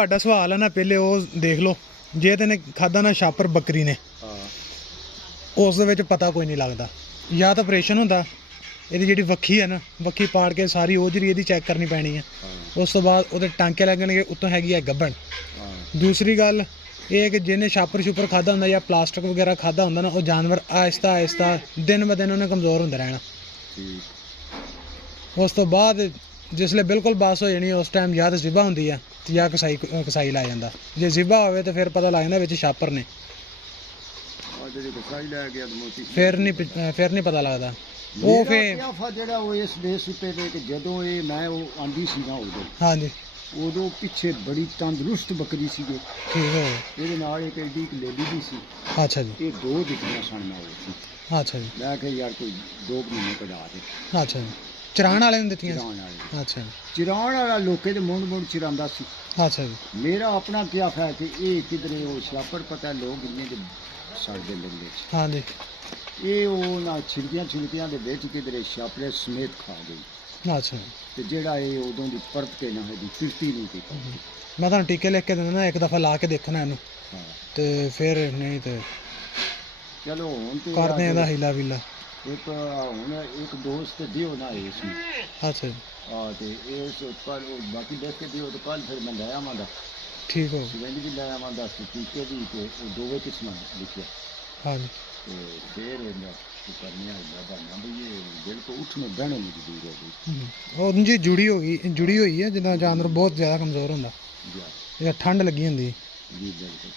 ਤੁਹਾਡਾ ਸਵਾਲ ਹੈ ਨਾ, ਪਹਿਲੇ ਉਹ ਦੇਖ ਲਓ, ਜੇ ਤੈਨੇ ਖਾਦਾ ਨਾ ਛਾਪਰ ਬੱਕਰੀ ਨੇ, ਉਸ ਦੇ ਵਿੱਚ ਪਤਾ ਕੋਈ ਨਹੀਂ ਲੱਗਦਾ। ਜਾਂ ਤਾਂ ਆਪਰੇਸ਼ਨ ਹੁੰਦਾ, ਇਹਦੀ ਜਿਹੜੀ ਵੱਖੀ ਹੈ ਨਾ, ਵੱਖੀ ਪਾੜ ਕੇ ਸਾਰੀ ਉਹਜਰੀ ਇਹਦੀ ਚੈੱਕ ਕਰਨੀ ਪੈਣੀ ਹੈ। ਉਸ ਤੋਂ ਬਾਅਦ ਉਹਦੇ ਟਾਂਕੇ ਲੱਗਣਗੇ, ਉੱਤੋਂ ਹੈਗੀ ਹੈ ਗੱਭਣ। ਦੂਸਰੀ ਗੱਲ ਇਹ ਹੈ ਕਿ ਜਿਹਨੇ ਛਾਪਰ ਛੁਪਰ ਖਾਦਾ ਹੁੰਦਾ ਜਾਂ ਪਲਾਸਟਿਕ ਵਗੈਰਾ ਖਾਦਾ ਹੁੰਦਾ ਨਾ, ਉਹ ਜਾਨਵਰ ਆਹਿਸਤਾ ਆਹਿਸਤਾ ਦਿਨ ਬ ਦਿਨ ਉਹਨੇ ਕਮਜ਼ੋਰ ਹੁੰਦਾ ਰਹਿਣਾ। ਉਸ ਤੋਂ ਬਾਅਦ ਜਿਸਲੇ ਬਿਲਕੁਲ ਬਾਸ ਹੋ ਜਾਣੀ, ਉਸ ਟਾਈਮ ਜਾਂ ਤਾਂ ਜ਼ਿਬਾ ਹੁੰਦੀ ਆ ਜਾਂ ਕਸਾਈ ਲਾ ਜਾਂਦਾ। ਜੇ ਜ਼ਿਬਾ ਹੋਵੇ ਤਾਂ ਫਿਰ ਪਤਾ ਲੱਗ ਜਾਂਦਾ ਵਿੱਚ ਛਾਪਰ ਨੇ, ਫਿਰ ਨਹੀਂ ਪਤਾ ਲੱਗਦਾ। ਉਹ ਫਿਰ ਜਿਹੜਾ ਉਹ ਇਸ ਬੇਸ ਉੱਤੇ ਤੇ ਜਦੋਂ ਇਹ ਮੈਂ ਉਹ ਆਂਦੀ ਸੀ ਨਾ ਹਾਂਜੀ, ਉਦੋਂ ਪਿੱਛੇ ਬੜੀ ਤੰਦਰੁਸਤ ਬੱਕਰੀ ਸੀਗੇ। ਠੀਕ ਹੋ ਇਹਦੇ ਨਾਲ ਇੱਕ ਐਡੀ ਇੱਕ ਲੇਡੀ ਵੀ ਸੀ। ਅੱਛਾ ਜੀ, ਇਹ ਦੋ ਦਿਖੀਆਂ ਸਨ ਮੈਂ ਉਹ। ਅੱਛਾ ਜੀ, ਮੈਂ ਕਿਹਾ ਯਾਰ ਕੋਈ 2 ਮਹੀਨੇ ਕਢਾ ਦੇ। ਅੱਛਾ ਜੀ, ਚਰਾਣ ਵਾਲੇ ਨੂੰ ਦਿੱਤੀਆਂ? ਚਰਾਉਣ ਵਾਲੇ। ਅੱਛਾ ਜੀ, ਚਰਾਉਣ ਵਾਲਾ ਲੋਕੇ ਦੇ ਮੁੰਡ ਚਰਾਉਂਦਾ ਸੀ। ਅੱਛਾ ਜੀ। ਮੇਰਾ ਆਪਣਾ ਕਿਆ ਹੈ ਕਿ ਇਹ ਕਿਧਰੇ ਉਹ ਛਾਪੜ ਪਤਾ ਲੋਕ ਇੰਨੇ ਦੇ ਸੜਦੇ ਲੈਂਦੇ ਸੀ। ਹਾਂਜੀ, ਇਹ ਉਹ ਨਾ ਛਿੜਕੀਆਂ ਦੇ ਵਿੱਚ ਕਿਧਰੇ ਛਾਪੜੇ ਸਮੇਤ ਖਾ ਗਈ। ਅੱਛਾ, ਤੇ ਜਿਹੜਾ ਇਹ ਉਦੋਂ ਦੀ ਪਰਤ ਕੇ ਨਾ ਇਹਦੀ ਕਿਰਤੀ ਨਹੀਂ ਕੀਤੀ। ਮੈਂ ਤੁਹਾਨੂੰ ਟੀਕੇ ਲਿਖ ਕੇ ਦਿੰਦਾ ਨਾ, ਇੱਕ ਦਫਾ ਲਾ ਕੇ ਦੇਖਣਾ ਇਹਨੂੰ, ਤੇ ਫਿਰ ਨਹੀਂ ਤੇ ਚਲੋ ਹੁਣ ਤੇ ਕਰਦੇ ਇਹਦਾ ਹੀਲਾ ਵੀਲਾ। ਇੱਕ ਹੁਣ ਇੱਕ ਦੋਸਤ ਦਿਓ ਨਾ ਇਸ ਨੂੰ। ਅੱਛਾ ਜੀ, ਤੇ ਇਸ ਕੱਲ ਬਾਕੀ ਦੇਖ ਕੇ ਦਿਓ, ਤੇ ਕੱਲ ਫਿਰ ਮੈਂ ਲੈ ਆਵਾਂਗਾ। ਠੀਕ ਹੋ ਸਿਵੰਜ ਵੀ ਲੈ ਆਵਾਂਗਾ, ਟੀਕੇ ਵੀ, ਤੇ ਉਹ ਦੋਵੇਂ ਕਿਸਮਾਂ ਲਿਖਿਆ। ਹਾਂਜੀ, ਤੇ ਫਿਰ ਇਹਨਾਂ ਕਰਨੀਆਂ ਹੀਲਾ ਬਣਨਾ ਵੀ ਇਹ ਦਿਲ ਕੋ ਉੱਠਣੇ ਬਹਿਣੇ ਨਹੀਂ ਜ਼ਰੂਰ ਹੋ ਗਈ। ਉਹ ਜੀ ਜੁੜੀ ਹੋਈ ਹੈ, ਜਿੱਦਾਂ ਜਾਨਵਰ ਬਹੁਤ ਜ਼ਿਆਦਾ ਕਮਜ਼ੋਰ ਹੁੰਦਾ ਜਾਂ ਠੰਡ ਲੱਗੀ ਹੁੰਦੀ। ਜੀ ਬਿਲਕੁਲ।